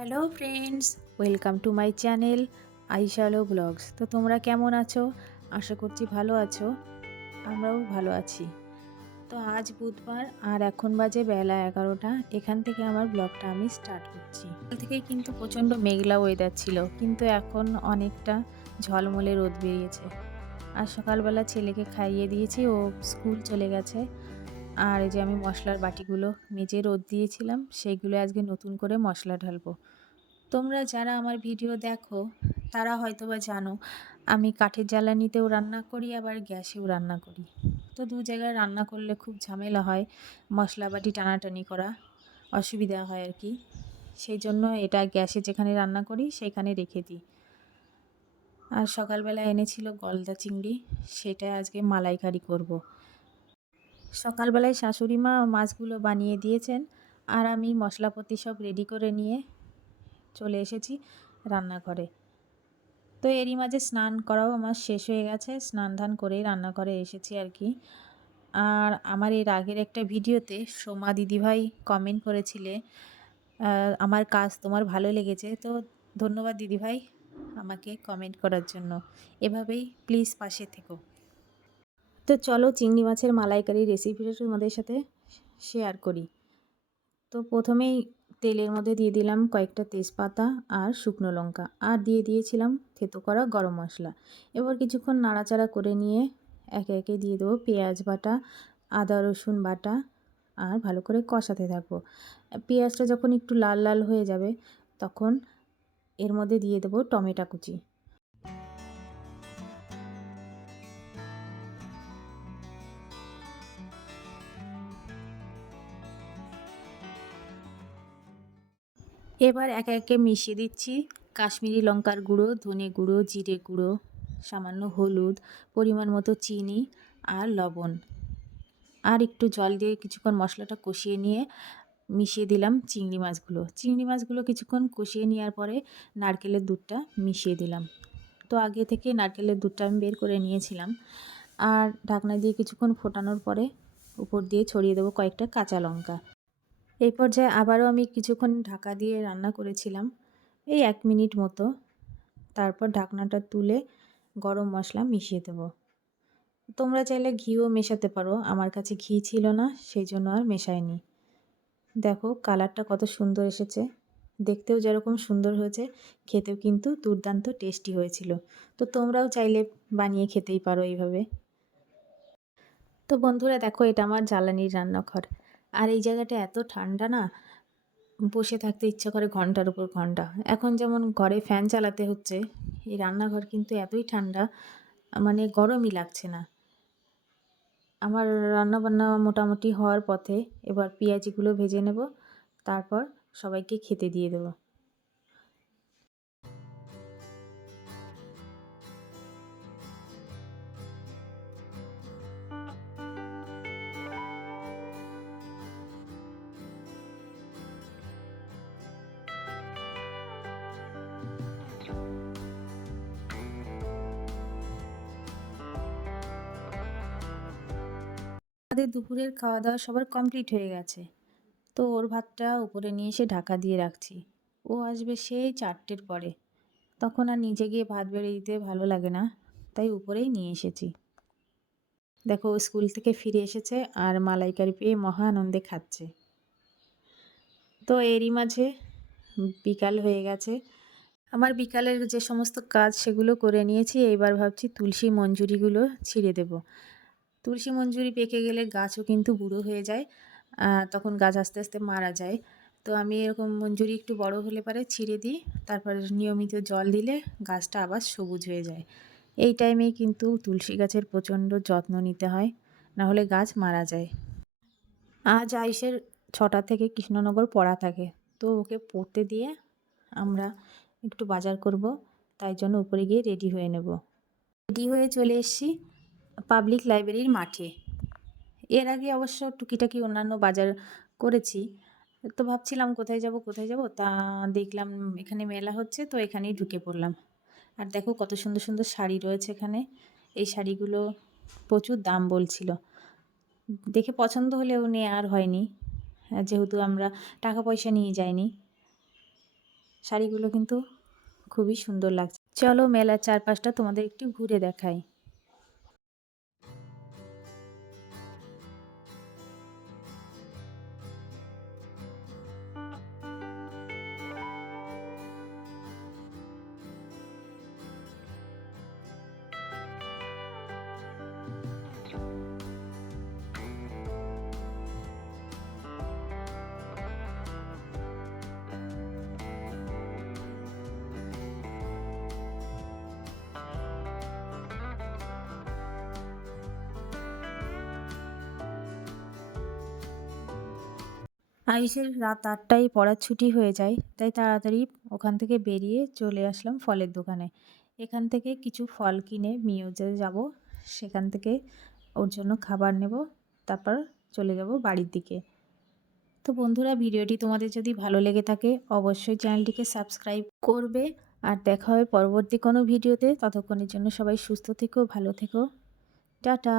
Hello friends welcome to my channel আইশালো blogs তো তোমরা কেমন আছো? আশা করছি ভালো আছো। আমরাও ভালো আছি। তো আজ বুধবার আর এখন বাজে বেলা এগারোটা। এখান থেকে আমার ব্লগটা আমি স্টার্ট করছি। থেকেই কিন্তু প্রচণ্ড মেঘলা ওয়েদার ছিল, কিন্তু এখন অনেকটা ঝলমলে রোদ বেরিয়েছে। আর সকালবেলা ছেলেকে খাইয়ে দিয়েছি, ও স্কুল চলে গেছে। আর এই যে আমি মশলার বাটিগুলো মেজে রোদ দিয়েছিলাম, সেইগুলো আজকে নতুন করে মশলা ঢালবো। তোমরা যারা আমার ভিডিও দেখো, তারা হয়তো বা জানো, আমি কাঠের জ্বালানিতেও রান্না করি, আবার গ্যাসেও রান্না করি। তো দু জায়গায় রান্না করলে খুব ঝামেলা হয়, মশলা বাটি টানাটানি করা অসুবিধা হয় আর কি। সেই জন্য এটা গ্যাসে যেখানে রান্না করি, সেখানে রেখে দিই। আর সকালবেলা এনেছিল গলদা চিংড়ি, সেটা আজকে মালাইকারি করব। সকালবেলায় শাশুড়ি মা মাছগুলো বানিয়ে দিয়েছেন আর আমি মশলাপাতি সব রেডি করে নিয়ে চলে এসেছি রান্নাঘরে। তো এরই মাঝে স্নান করাও আমার শেষ হয়ে গেছে, স্নান ধান করেই রান্নাঘরে এসেছি আর কি। আর আমার এর আগের একটা ভিডিওতে সোমা দিদিভাই কমেন্ট করেছিলে আমার কাজ তোমার ভালো লেগেছে, তো ধন্যবাদ দিদিভাই আমাকে কমেন্ট করার জন্য। এভাবেই প্লিজ পাশে থেকো। তো চলো চিংড়ি মাছের মালাইকারি রেসিপিটা তোমাদের সাথে শেয়ার করি। তো প্রথমেই তেলের মধ্যে দিয়ে দিলাম কয়েকটা তেজপাতা আর শুকনো লঙ্কা আর দিয়ে দিয়েছিলাম থেতো করা গরম মশলা। এবার কিছুক্ষণ নাড়াচাড়া করে নিয়ে একে একে দিয়ে দেবো পেঁয়াজ বাটা, আদা, রসুন বাটা আর ভালো করে কষাতে থাকব। পেঁয়াজটা যখন একটু লাল লাল হয়ে যাবে তখন এর মধ্যে দিয়ে দেবো টমেটো কুচি। এবার একে একে মিশিয়ে দিচ্ছি কাশ্মীরি লঙ্কার গুঁড়ো, ধনে গুঁড়ো, জিরে গুঁড়ো, সামান্য হলুদ, পরিমাণ মতো চিনি আর লবণ। আর একটু জল দিয়ে কিছুক্ষণ মশলাটা কষিয়ে নিয়ে মিশিয়ে দিলাম চিংড়ি মাছগুলো। চিংড়ি মাছগুলো কিছুক্ষণ কষিয়ে নেওয়ার পরে নারকেলের দুধটা মিশিয়ে দিলাম। তো আগে থেকে নারকেলের দুধটা আমি বের করে নিয়েছিলাম। আর ঢাকনা দিয়ে কিছুক্ষণ ফোটানোর পরে উপর দিয়ে ছড়িয়ে দেবো কয়েকটা কাঁচা লঙ্কা। এই পর্যায়ে আবারও আমি কিছুক্ষণ ঢাকা দিয়ে রান্না করেছিলাম, এই এক মিনিট মতো। তারপর ঢাকনাটা তুলে গরম মশলা মিশিয়ে দেবো। তোমরা চাইলে ঘিও মেশাতে পারো, আমার কাছে ঘি ছিল না, সেই জন্য আর মেশাইনি। দেখো, কালারটা কত সুন্দর এসেছে। দেখতেও যেরকম সুন্দর হয়েছে, খেতেও কিন্তু দুর্দান্ত টেস্টি হয়েছিল। তো তোমরাও চাইলে বানিয়ে খেতেই পারো এইভাবে। তো বন্ধুরা, দেখো, এটা আমার জ্বালানির রান্নাঘর। আর এই জায়গাটা এত ঠান্ডা না, বসে থাকতে ইচ্ছা করে ঘণ্টার উপর ঘণ্টা। এখন যেমন ঘরে ফ্যান চালাতে হচ্ছে, এই রান্নাঘর কিন্তু এতই ঠান্ডা মানে গরমই লাগছে না। আমার রান্না বান্না মোটামুটি হওয়ার পথে এবার পেঁয়াজিগুলো ভেজে নেব, তারপর সবাইকে খেতে দিয়ে দেবো। আমাদের দুপুরের খাওয়া দাওয়া সবার কমপ্লিট হয়ে গেছে। তো ওর ভাতটা উপরে নিয়ে এসে ঢাকা দিয়ে রাখছি। ও আসবে সেই চারটের পরে। তখন আর নিচে গিয়ে ভাত বেড়ে দিতে ভালো লাগে না, তাই উপরেই নিয়ে এসেছি। দেখো স্কুল থেকে ফিরে এসেছে আর মালাইকারি পেয়ে মহা আনন্দে খাচ্ছে। তো এরই মাঝে বিকাল হয়ে গেছে। আমার বিকালের যে সমস্ত কাজ সেগুলো করে নিয়েছি, এইবার ভাবছি তুলসী মঞ্জুরিগুলো ছিঁড়ে দেবো। তুলসী মঞ্জুরি পেকে গেলে গাছও কিন্তু বুড়ো হয়ে যায় তখন গাছ আস্তে আস্তে মারা যায়। তো আমি এরকম মঞ্জুরি একটু বড় হলে পারে ছিঁড়ে দিই, তারপর নিয়মিত জল দিলে গাছটা আবার সবুজ হয়ে যায়। এই টাইমেই কিন্তু তুলসী গাছের প্রচণ্ড যত্ন নিতে হয়, না হলে গাছ মারা যায়। আজ আইসের ছটা থেকে কৃষ্ণনগর পড়া থাকে, তো ওকে পড়তে দিয়ে আমরা একটু বাজার করব, তাই জন্য উপরে গিয়ে রেডি হয়ে নেব। রেডি হয়ে চলে এসেছি পাবলিক লাইব্রেরির মাঠে। এর আগে অবশ্য টুকিটাকি অন্যান্য বাজার করেছি। তো ভাবছিলাম কোথায় যাব কোথায় যাব? তা দেখলাম এখানে মেলা হচ্ছে, তো এখানেই ঢুকে পড়লাম। আর দেখো কত সুন্দর সুন্দর শাড়ি রয়েছে এখানে। এই শাড়িগুলো প্রচুর দাম বলছিল। দেখে পছন্দ হলেও নেওয়া আর হয়নি। যেহেতু আমরা টাকা পয়সা নিয়ে যাইনি। শাড়িগুলো কিন্তু খুবই সুন্দর লাগছে। চলো মেলার চারপাশটা তোমাদের একটু ঘুরে দেখাই। আয়ুষের রাত আটটায় পড়ার ছুটি হয়ে যায়, তাই তাড়াতাড়ি ওখান থেকে বেরিয়ে চলে আসলাম ফলের দোকানে। এখান থেকে কিছু ফল কিনে মিউজে যাব, সেখান থেকে ওর জন্য খাবার নেব, তারপর চলে যাব বাড়ির দিকে। তো বন্ধুরা, ভিডিওটি তোমাদের যদি ভালো লেগে থাকে, অবশ্যই চ্যানেলটিকে সাবস্ক্রাইব করবে। আর দেখা হবে পরবর্তী কোনো ভিডিওতে। ততক্ষণের জন্য সবাই সুস্থ থেকো, ভালো থেকো। টাটা!